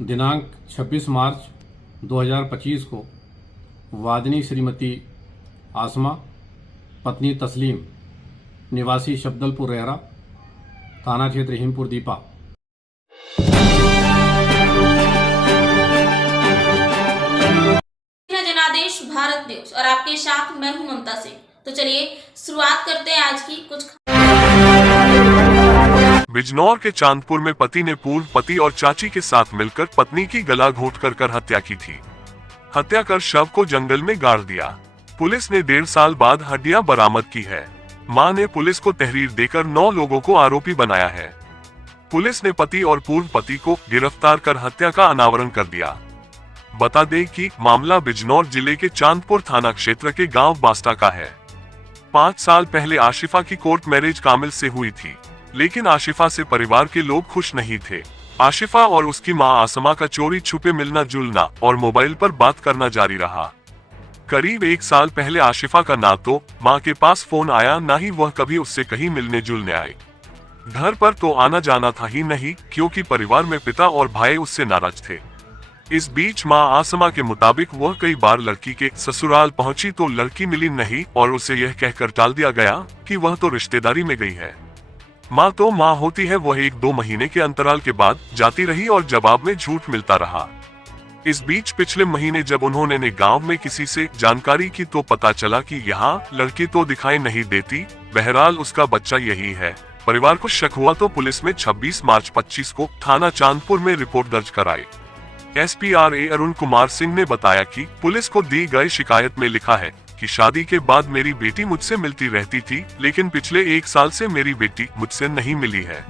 दिनांक 26 मार्च 2025 को वादिनी श्रीमती आसमा पत्नी तस्लीम निवासी शब्दलपुर रेहरा थाना क्षेत्र हिमपुर दीपा जनादेश भारत न्यूज और आपके साथ मैं हूं ममता सिंह। तो चलिए शुरुआत करते हैं आज की कुछ। बिजनौर के चांदपुर में पति ने पूर्व पति और चाची के साथ मिलकर पत्नी की गला घोंट कर हत्या की थी। हत्या कर शव को जंगल में गाड़ दिया। पुलिस ने 1.5 साल बाद हड्डियां बरामद की है। मां ने पुलिस को तहरीर देकर 9 लोगों को आरोपी बनाया है। पुलिस ने पति और पूर्व पति को गिरफ्तार कर हत्या का अनावरण कर दिया। बता दें कि मामला बिजनौर जिले के चांदपुर थाना क्षेत्र के गांव बास्ता का है। 5 साल पहले आशिफा की कोर्ट मैरिज कामिल से हुई थी, लेकिन आशिफा से परिवार के लोग खुश नहीं थे। आशिफा और उसकी मां आसमा का चोरी छुपे मिलना जुलना और मोबाइल पर बात करना जारी रहा। करीब 1 साल पहले आशिफा का ना तो मां के पास फोन आया, ना ही वह कभी उससे कहीं मिलने जुलने आई। घर पर तो आना जाना था ही नहीं, क्योंकि परिवार में पिता और भाई उससे नाराज थे। इस बीच मां आसमा के मुताबिक वह कई बार लड़की के ससुराल पहुंची तो लड़की मिली नहीं और उसे यह कहकर टाल दिया गया कि वह तो रिश्तेदारी में गई है। मां तो मां होती है, वह 1-2 महीने के अंतराल के बाद जाती रही और जवाब में झूठ मिलता रहा। इस बीच पिछले महीने जब उन्होंने गांव में किसी से जानकारी की तो पता चला कि यहाँ लड़की तो दिखाई नहीं देती, बहरहाल उसका बच्चा यही है। परिवार को शक हुआ तो पुलिस में 26 मार्च 25 को थाना चांदपुर में रिपोर्ट दर्ज कराई। SPRA अरुण कुमार सिंह ने बताया कि पुलिस को दी गई शिकायत में लिखा है कि शादी के बाद मेरी बेटी मुझसे मिलती रहती थी, लेकिन पिछले 1 साल से मेरी बेटी मुझसे नहीं मिली है।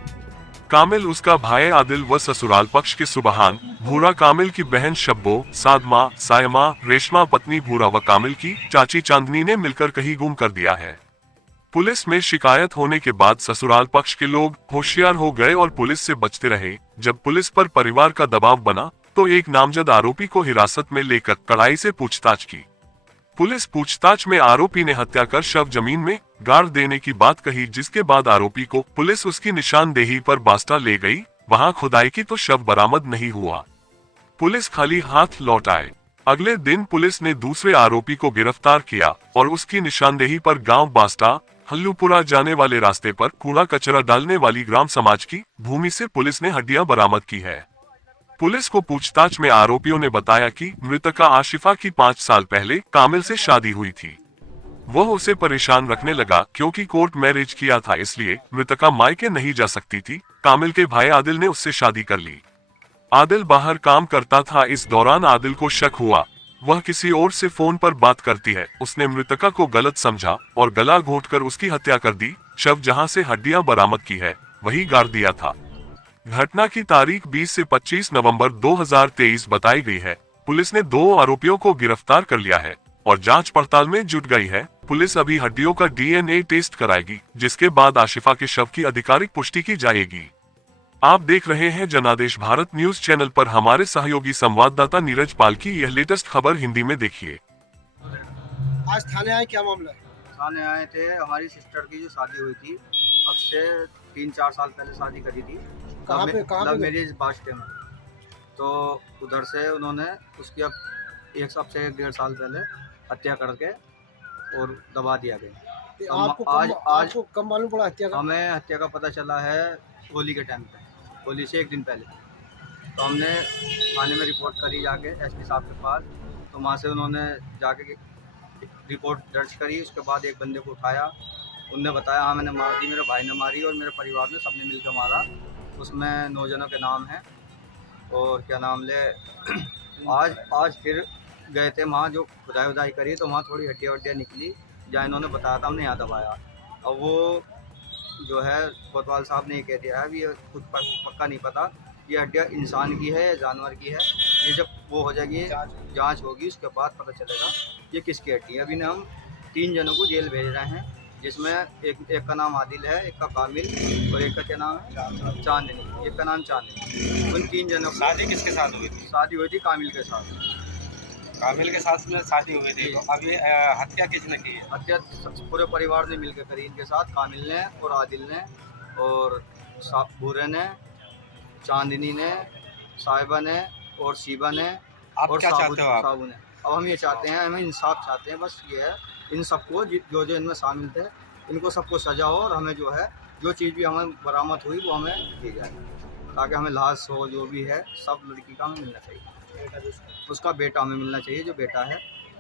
कामिल उसका भाई आदिल व ससुराल पक्ष के सुबहान भूरा कामिल की बहन शब्बो, सादमा, सायमा, रेशमा पत्नी भूरा व कामिल की चाची चांदनी ने मिलकर कहीं गुम कर दिया है। पुलिस में शिकायत होने के बाद ससुराल पक्ष के लोग होशियार हो गए और पुलिस से बचते रहे। जब पुलिस पर परिवार का दबाव बना तो एक नामजद आरोपी को हिरासत में लेकर कड़ाई से पूछताछ की। पुलिस पूछताछ में आरोपी ने हत्या कर शव जमीन में गाड़ देने की बात कही, जिसके बाद आरोपी को पुलिस उसकी निशानदेही पर बास्ता ले गई। वहां खुदाई की तो शव बरामद नहीं हुआ। पुलिस खाली हाथ लौट आए। अगले दिन पुलिस ने दूसरे आरोपी को गिरफ्तार किया और उसकी निशानदेही पर गांव बास्ता हल्लूपुरा जाने वाले रास्ते पर कूड़ा कचरा डालने वाली ग्राम समाज की भूमि से पुलिस ने हड्डियां बरामद की है। पुलिस को पूछताछ में आरोपियों ने बताया कि मृतका आशिफा की 5 साल पहले कामिल से शादी हुई थी। वह उसे परेशान रखने लगा, क्योंकि कोर्ट मैरिज किया था, इसलिए मृतका मायके नहीं जा सकती थी। कामिल के भाई आदिल ने उससे शादी कर ली। आदिल बाहर काम करता था। इस दौरान आदिल को शक हुआ वह किसी और से फोन पर बात करती है। उसने मृतका को गलत समझा और गला घोंटकर उसकी हत्या कर दी। शव जहां से हड्डियां बरामद की है वही गाड़ दिया था। घटना की तारीख 20 से 25 नवंबर 2023 बताई गई है। पुलिस ने 2 आरोपियों को गिरफ्तार कर लिया है और जांच पड़ताल में जुट गई है। पुलिस अभी हड्डियों का DNA टेस्ट कराएगी, जिसके बाद आशिफा के शव की आधिकारिक पुष्टि की जाएगी। आप देख रहे हैं जनादेश भारत न्यूज चैनल पर। हमारे सहयोगी संवाददाता नीरज पाल की यह लेटेस्ट खबर हिंदी में देखिए। आज थाने आए, क्या मामला है? थाने आए थे, हमारी सिस्टर की जो शादी हुई थी, अब से 3-4 साल पहले शादी करी थी। कहाँ पे मेरी बास्ते में, तो उधर से उन्होंने उसकी अब 1 साल से 1-1.5 साल पहले हत्या करके और दबा दिया गया। तो आपको कब मालूम पड़ा हत्या का? हमें हत्या का पता चला है होली के टाइम पे, होली से 1 दिन पहले। तो हमने थाने में रिपोर्ट करी जाके SP साहब के पास, तो वहाँ से उन्होंने जाके रिपोर्ट दर्ज करी। उसके बाद एक बंदे को उठाया, उनने बताया हाँ मैंने मार दी, मेरे भाई ने मारी और मेरे परिवार ने सबने मिलकर मारा। उसमें 9 जनों के नाम हैं और क्या नाम ले आज फिर गए थे वहाँ, जो खुदाई उदाई करी तो वहाँ थोड़ी हड्डियाँ निकली, जहाँ इन्होंने बताया था हमने यहाँ दबाया। अब वो जो है कोतवाल साहब ने ये कह दिया है, अभी ये खुद पक्का नहीं पता ये हड्डियाँ इंसान की है या जानवर की है। ये जब वो हो जाएगी, जांच होगी, उसके बाद पता चलेगा ये किसकी हड्डी है। अभी ने हम 3 जनों को जेल भेज रहे हैं, जिसमें एक का नाम आदिल है, एक का कामिल और एक का क्या नाम है चांदनी। एक का नाम चांदनी। उन 3 जनों की शादी किसके साथ हुई थी? शादी हुई थी कामिल के साथ। कामिल के साथ में शादी हुई थी। तो अभी हत्या किसने की है? हत्या पूरे परिवार ने मिलकर करी इनके साथ, कामिल ने और आदिल ने और भूरे ने, चांदनी ने, साहिबा ने और शिवा ने आप और क्या चाहते हो आप? साबू ने। अब हम ये चाहते हैं, हमें इंसाफ चाहते हैं, बस ये है इन सबको जो जो इनमें शामिल थे इनको सबको सजा हो, और हमें जो है जो चीज़ भी हमें बरामद हुई वो हमें दी जाए, ताकि हमें लाश हो जो भी है सब लड़की का हमें मिलना चाहिए। उसका बेटा हमें मिलना चाहिए, जो बेटा है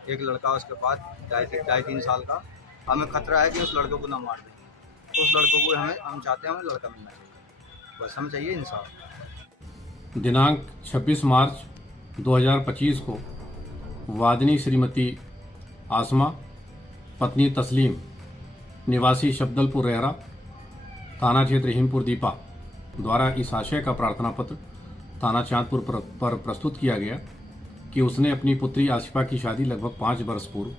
एक लड़का उसके पास 2.5-3 साल का। हमें खतरा है कि उस लड़के को ना मार दें, तो उस लड़कों को हम चाहते हैं हमें लड़का मिलना चाहिए, बस हमें चाहिए इंसाफ। दिनांक 26 मार्च 2025 को वादिनी श्रीमती आसमा पत्नी तस्लीम निवासी शब्दलपुर रेहरा थाना क्षेत्र रहीमपुर दीपा द्वारा इस आशय का प्रार्थना पत्र थाना चांदपुर पर प्रस्तुत किया गया कि उसने अपनी पुत्री आसिफा की शादी लगभग 5 वर्ष पूर्व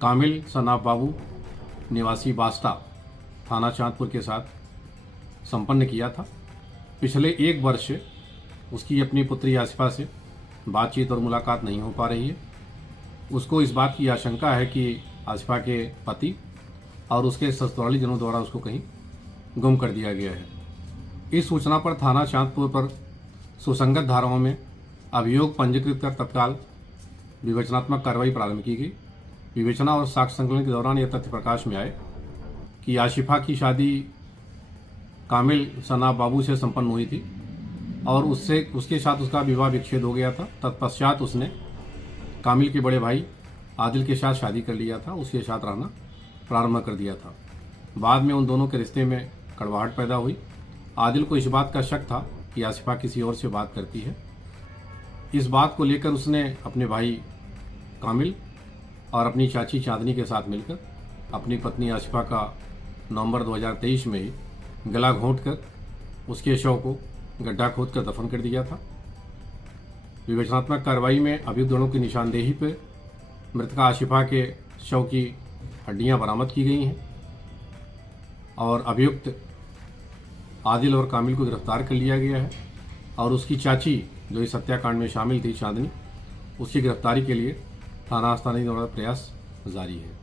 कामिल सनाब बाबू निवासी बास्ता थाना चांदपुर के साथ संपन्न किया था। पिछले 1 वर्ष से उसकी अपनी पुत्री आसिफा से बातचीत और मुलाकात नहीं हो पा रही है। उसको इस बात की आशंका है कि आसिफा के पति और उसके ससुराली जनों द्वारा उसको कहीं गुम कर दिया गया है। इस सूचना पर थाना चांदपुर पर सुसंगत धाराओं में अभियोग पंजीकृत कर तत्काल विवेचनात्मक कार्रवाई प्रारंभ की गई। विवेचना और साक्ष्य संकलन के दौरान यह तथ्य प्रकाश में आए कि आसिफा की शादी कामिल सनाब बाबू से संपन्न हुई थी और उसके साथ उसका विवाह विच्छेद हो गया था। तत्पश्चात उसने कामिल के बड़े भाई आदिल के साथ शादी कर लिया था, उसके साथ रहना प्रारंभ कर दिया था। बाद में उन दोनों के रिश्ते में कड़वाहट पैदा हुई। आदिल को इस बात का शक था कि आसिफा किसी और से बात करती है। इस बात को लेकर उसने अपने भाई कामिल और अपनी चाची चांदनी के साथ मिलकर अपनी पत्नी आसिफा का नवंबर 2023 में ही गला घोंटकर उसके शव को गड्ढा खोदकर दफन कर दिया था। विवेचनात्मक कार्रवाई में अभियुक्त दोनों की निशानदेही पर मृतका आसिफा के शव की हड्डियां बरामद की गई हैं और अभियुक्त आदिल और कामिल को गिरफ्तार कर लिया गया है और उसकी चाची जो इस हत्याकांड में शामिल थी चांदनी, उसकी गिरफ्तारी के लिए थाना स्थानीय द्वारा प्रयास जारी है।